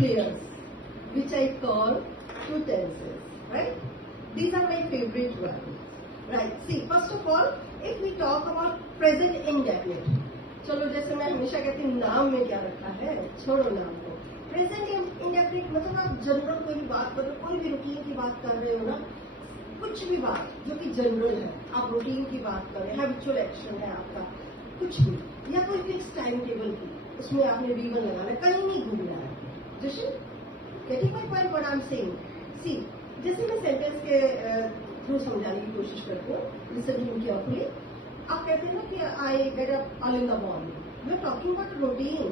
players, which I call two tenses, right? These are my favorite ones, right? See, first of all, if we talk about present indefinite, चलो जैसे मैं हमेशा कहती हूँ नाम में क्या रखा है, छोड़ो नाम को. प्रेजेंट इंडेफिनिट मतलब आप जनरल कोई भी बात कर रहे हो, कोई भी रूटीन की बात कर रहे हो ना, कुछ भी बात जो कि जनरल है, आप रूटीन की बात कर रहे हैं, हैबिचुअल एक्शन है आपका, कुछ भी, या कोई फिक्स टाइम टेबल की, उसमें आपने V1 लगाना है, कहीं नहीं घूमना है. जैसे getting my point what I am saying. See, जैसे मैं सेंटेंस के थ्रू समझाने की कोशिश करती हूँ, लिसन टू मी केयरफुली. आप कहते हैं ना कि I get up early in the morning, we are talking about routine.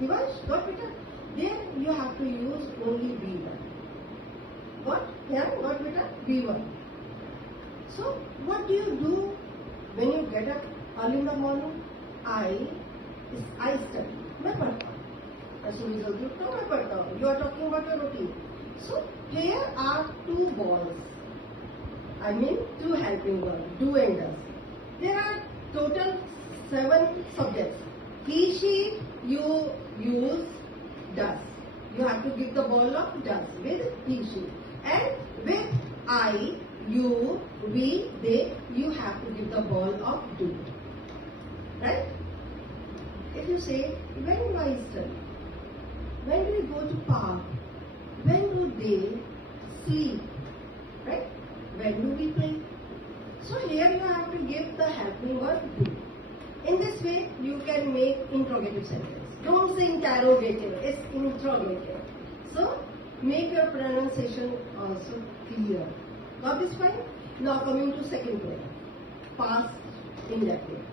दिवाश गॉट बेटा, there you have to use only V1. What? Yeah, what beta? V1. So, what do you do when you get up early in the morning? I study. मैं पढ़ता हूँ. As soon as जल्दी उठता हूँ मैं पढ़ता हूँ. You are talking about a routine. So, here are two balls. I mean, two helping verbs, do and does. There are total 7 subjects. He, she, you use does. You have to give the ball of does with he, she. And with I, you, we, they, you have to give the ball of do. Right? If you say, when do I study? When do we go to park? When do they sleep? Right? When do we play? So here you have to give the helping verb do. In this way, you can make interrogative sentence. Don't say interrogative, it's interrogative. So, make your pronunciation also clear. Got this fine? Now coming to second point, past indefinite.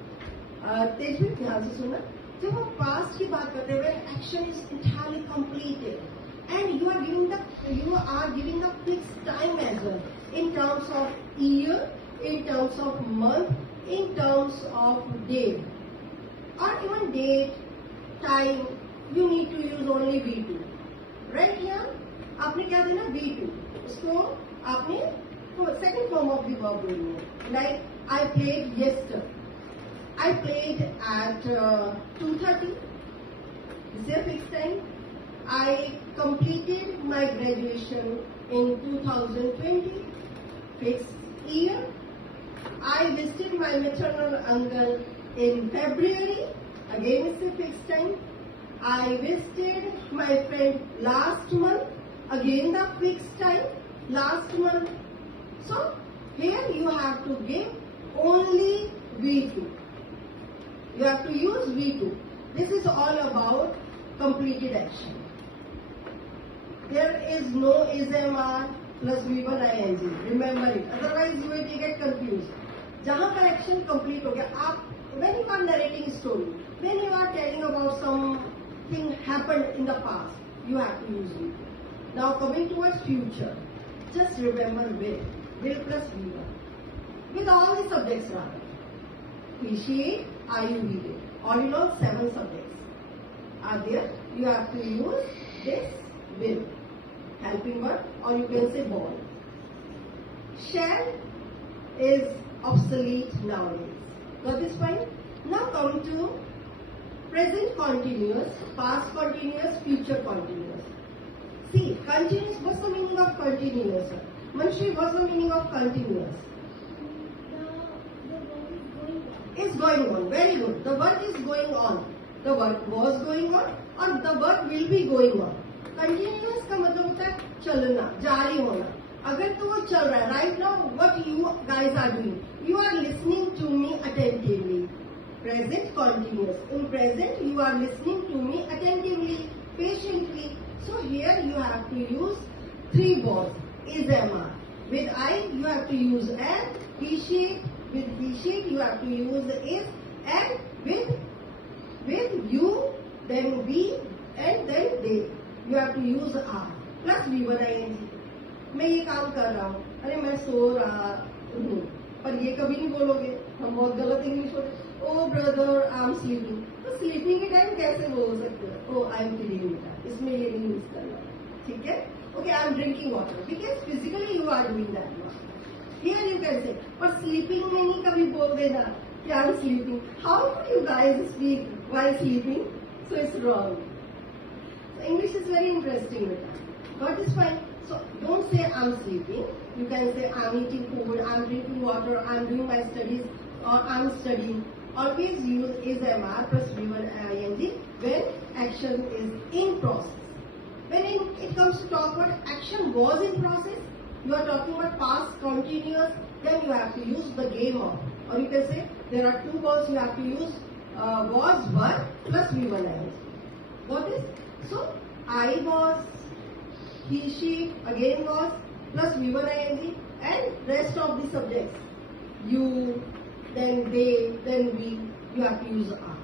Tejveer ध्यान से सुनना. जब हम past की बात करते हैं, action is entirely completed, and you are giving the fixed time as well, in terms of year, in terms of month, in terms of day, or even date, time. You need to use only V2. Right here, आपने क्या देना V2. इसको आपने second form of the verb देनी है. Like I played yesterday. I played at 2:30. This is a fixed time. I completed my graduation in 2020. Fixed year. I visited my maternal uncle in February. Again, it's a fixed time. I visited my friend last month. Again, the fixed time, last month. So, here you have to give only V2. You have to use V2. This is all about completed action. There is no is-am-are plus V1 ing. Remember it. Otherwise, you will get confused. जहाँ पर action complete हो गया, आप when you are narrating story, when you are telling about something happened in the past, you have to use V2. Now coming towards future, just remember will plus V1. With all the subjects rather. He, she, I, you, we, they. All in all 7 subjects are there. You have to use this will. Helping verb, or you can say ball. Shall is obsolete nowadays. Got this point? Now come to present continuous, past continuous, future continuous. See, continuous, what's the meaning of continuous? Manshi, what's the meaning of continuous? The work is going on. Very good. The work is going on. The work was going on, or the work will be going on. Continuous का मतलब होता है चलना, जारी होना. अगर तो वो चल रहा है, right now what you guys are doing, you are listening to me attentively. Present continuous. In present you are listening to me attentively, patiently. So here you have to use 3 verbs. Is, am, are. With I you have to use am. He, she. With he, she you have to use is. And with you, then we, and then they. You have to use are. Plus V1 ing. मैं ये काम कर रहा हूँ, अरे मैं सो रहा हूँ, पर ये कभी नहीं बोलोगे, हम बहुत गलत इंग्लिश बोलते. Oh brother I am sleeping. तो स्लीपिंग के टाइम कैसे बोल सकते हो? Oh I am feeling it. इसमें ये नहीं यूज करना. ठीक है? Okay, I am drinking water, because physically you are doing that. Here you can say, पर स्लीपिंग में नहीं कभी बोल देना कि I am sleeping. How do you guys speak while sleeping? So it's wrong. So English is very interesting with that. Got this fine? So don't say I'm sleeping. You can say I'm eating food, I'm drinking water, I'm doing my studies, or I'm studying. Always use is MR plus V1 ing when action is in process. When it comes to talk about action was in process, you are talking about past continuous, then you have to use the game of. Or you can say there are two verbs, you have to use was were plus V1 ing. What is? So I was, he, she, again was, plus V1 ing, and rest of the subjects. You, then they, then we, you have to use are.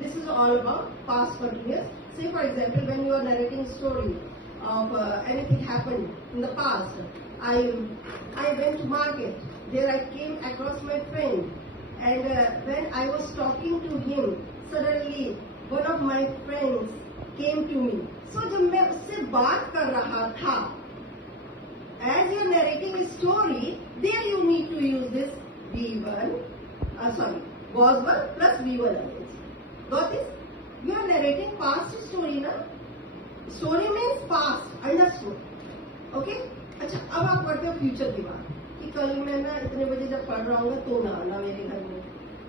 This is all about past continuous. Say for example, when you are narrating a story of anything happened in the past. I went to market. There I came across my friend, and when I was talking to him, suddenly one of my friends came to me. So जब मैं उससे बात कर रहा था, as you are narrating a story, there you need to use this V1, was one plus V1 ing. Got this? You are narrating past story, na? Story means past, understood? Okay? अच्छा, अब आप पढ़ते हो future की बात कि कल मैं ना इतने बजे जब पढ़ रहा हूँ तो ना आना मेरे घर में.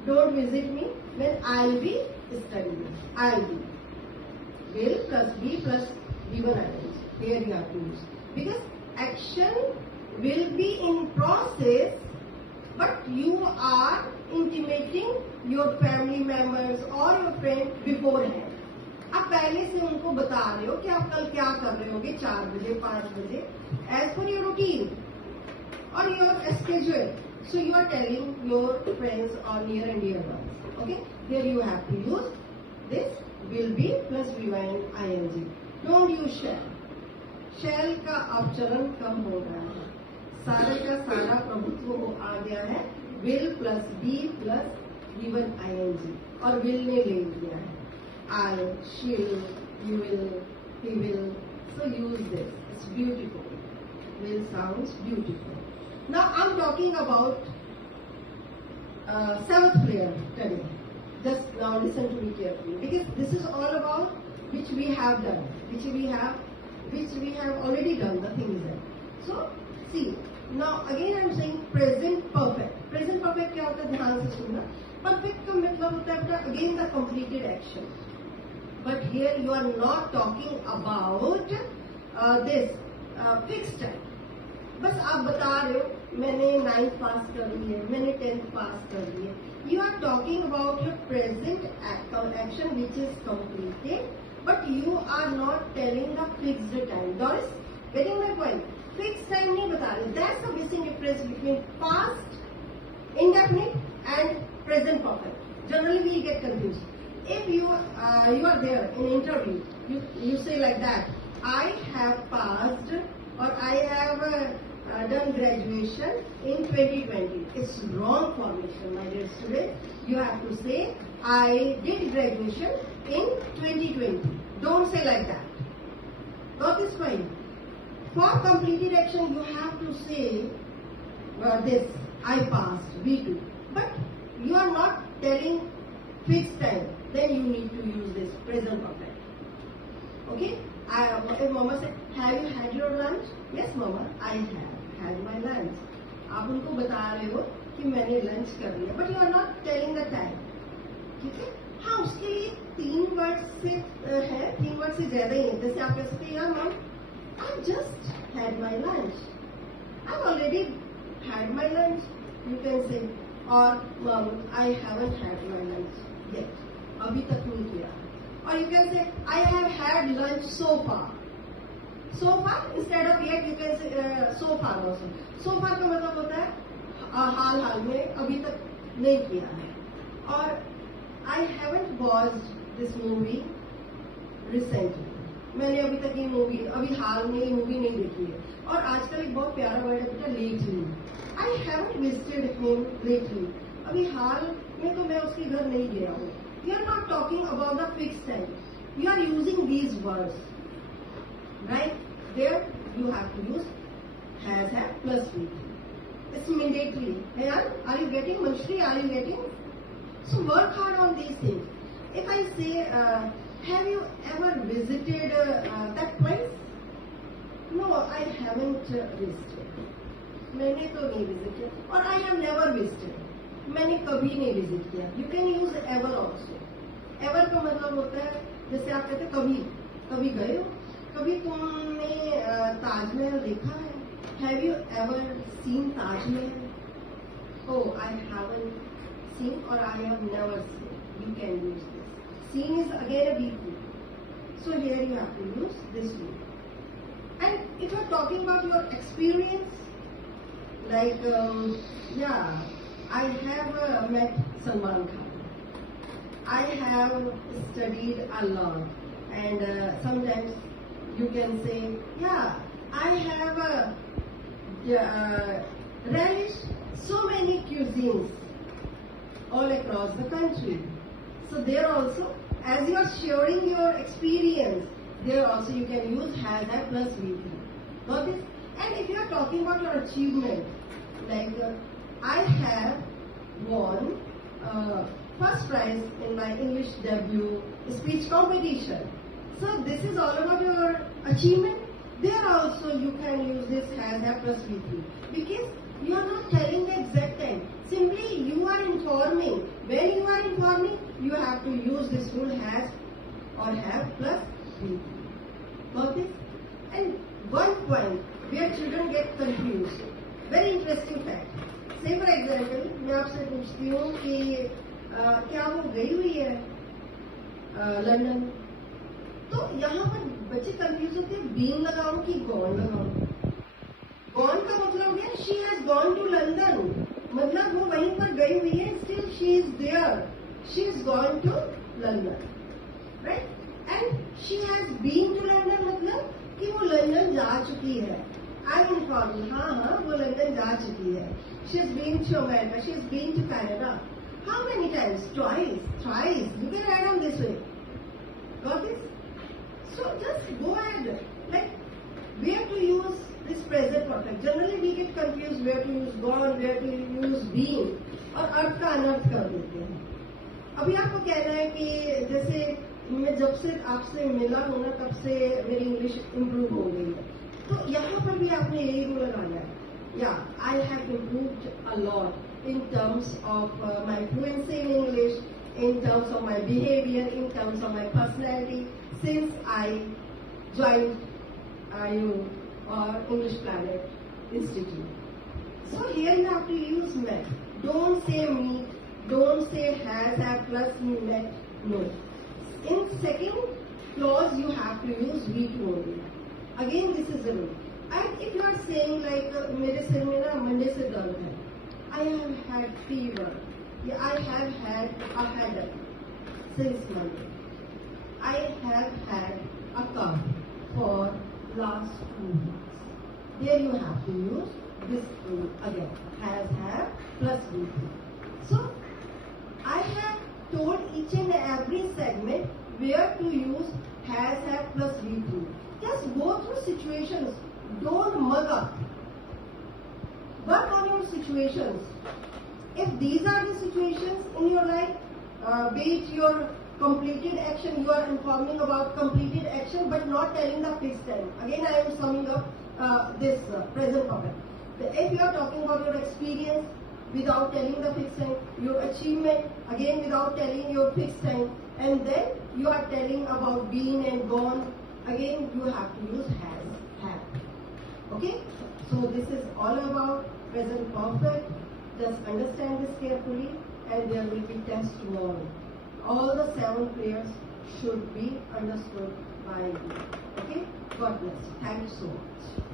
Don't visit me when I'll be studying. I'll be. Will plus be plus V1 ing. Here you have to use. Because action will be in process, but you are intimating your family members or your friend beforehand. आप पहले से उनको बता रहे हो कि आप कल क्या कर रहे होगे 4 बजे 5 बजे as per your routine or your schedule. So you are telling your friends or near and dear ones. Okay? Here you have to use this will be plus V1 ing. Don't use shall. Shall का अपचरण कम हो रहा है. सारे का सारा प्रभुत्व आ गया है will plus be plus V1 ing और will ने ले लिया है. I, she'll, you will, he will. So use this. It's beautiful. Will sounds beautiful. Now I'm talking about 7th layer today. Just now listen to me carefully, because this is all about which we have done, which we have already done. The thing is there. So see. Now again I'm saying present perfect. Present perfect क्या होता है? ध्यान से सुनना. Perfect का मतलब होता है again the completed action. But here you are not talking about this fixed time. बस आप बता रहे हो मैंने 9th पास कर ली है, मैंने 10th पास कर ली है. You are talking about your present action which is completed, but you are not telling the fixed time. Doris, getting my point? Fixed time नहीं बता रहे. That's the basic difference between past indefinite and present perfect. Generally we get confused. If you are there in interview, you say like that, I have passed or I have done graduation in 2020. It's wrong formation, my dear students. You have to say I did graduation in 2020. Don't say like that. Got this fine? For completed action, you have to say this, I passed, V2. But you are not telling fixed time. Then you need to use this present perfect. Okay? If Mama said, have you had your lunch? Yes, Mama, I have had my lunch. आप उनको बता रहे हो कि मैंने lunch कर लिया. But you are not telling the time. ठीक है? हाँ, उसके लिए 3 वर्ड से है, 3 वर्ड से ज्यादा ही है. जैसे आप कह सकते हैं, यार mom, I just had my lunch. I've already had my lunch. You can say, or mom, I haven't had my lunch yet. अभी तक नहीं किया. Or you can say, I have had lunch so far. So far instead of yet, you can say so far also. So far का मतलब होता है हाल में अभी तक नहीं किया है. और I haven't watched this movie recently. मैंने अभी तक ये मूवी अभी हाल में ये मूवी नहीं देखी है. और आजकल एक बहुत प्यारा वर्ड है बेटा, lately. I haven't visited him lately. अभी हाल में तो मैं उसके घर नहीं गया हूँ. You are not talking about the fixed time. You are using these words, right? There you have to use has, have plus V. It's mandatory. Hey, are you getting Manshri? Are you getting? So work hard on these things. If I say, have you ever visited visited that place? No, I haven't visited. मैंने तो नहीं visit किया. Or I have never visited. मैंने कभी नहीं visit किया. You can use ever also. Ever का मतलब होता है जैसे आप कहते कभी, कभी गए हो, कभी तुमने ताजमहल देखा है? Have you ever seen Taj Mahal? Oh, I haven't seen or I have never seen. We can use this. Seen is again a VP. So here you have to use this one. And if you are talking about your experience, like yeah, I have met Salman Khan. I have studied a lot, and sometimes you can say, yeah, I have relished so many cuisines all across the country. So there also, as you are sharing your experience, there also you can use has have plus VP. Got this? And if you are talking about your achievement, like I have won first prize in my English debut speech competition. So this is all about your achievement. There also you can use this has have plus VP because you are not telling the exact time. Simply you are informing. When you are informing, you have to use this rule has or have plus VP. Got this? And one point where children get confused. Very interesting fact. Say for example, मैं आपसे पूछती हूँ कि क्या वो गई हुई है लंदन? तो यहाँ पर बच्चे कंफ्यूज होते हैं बीन लगाऊं कि गॉन लगाऊं. गॉन का मतलब है she has gone to London, मतलब वो वहीं पर गई हुई है, still she is there, she is gone to London, right. And she has been to London मतलब कि वो लंदन जा चुकी है. आई एम इन्फॉर्मिंग, हाँ वो लंदन जा चुकी है. She is been to America, she is been to Canada. How many times? Twice, thrice. You can add on this way. Got this? So just go ahead. Like where to use this present perfect. Generally we get confused where to use gone, where to use been, और अर्थ का अनर्थ कर देते हैं. अभी आपको कहना है कि जैसे मैं जब से आपसे मिला हूँ ना तब से मेरी इंग्लिश इम्प्रूव हो गई है, तो यहाँ पर भी आपने यही रूल लगाना है. Yeah, I have improved a lot in terms of my fluency in English, in terms of my behavior, in terms of my personality since I joined englishplanet institute. So here you have to use met. Don't say meet, don't say has, have plus met, no. In second clause you have to use we to only. Again this is a rule. And if you are saying like मेरे सिर में ना Monday से दर्द है, I have had fever, yeah, I have had a headache since Monday, I have had a cough for last 2 weeks. There you have to use this rule again, has, have plus VP. So I have told each and every segment where to use has, have plus VP. Just go through situations. Don't mug up. Work on your situations. If these are the situations in your life, be it your completed action, you are informing about completed action but not telling the fixed time. Again, I am summing up this present perfect. If you are talking about your experience without telling the fixed time, your achievement again without telling your fixed time, and then you are telling about been and gone, again you have to use has, have. Okay, so this is all about present perfect. Just understand this carefully, and there will be test tomorrow. All the 7 pairs should be understood by you. Okay, God bless. Thank you so much.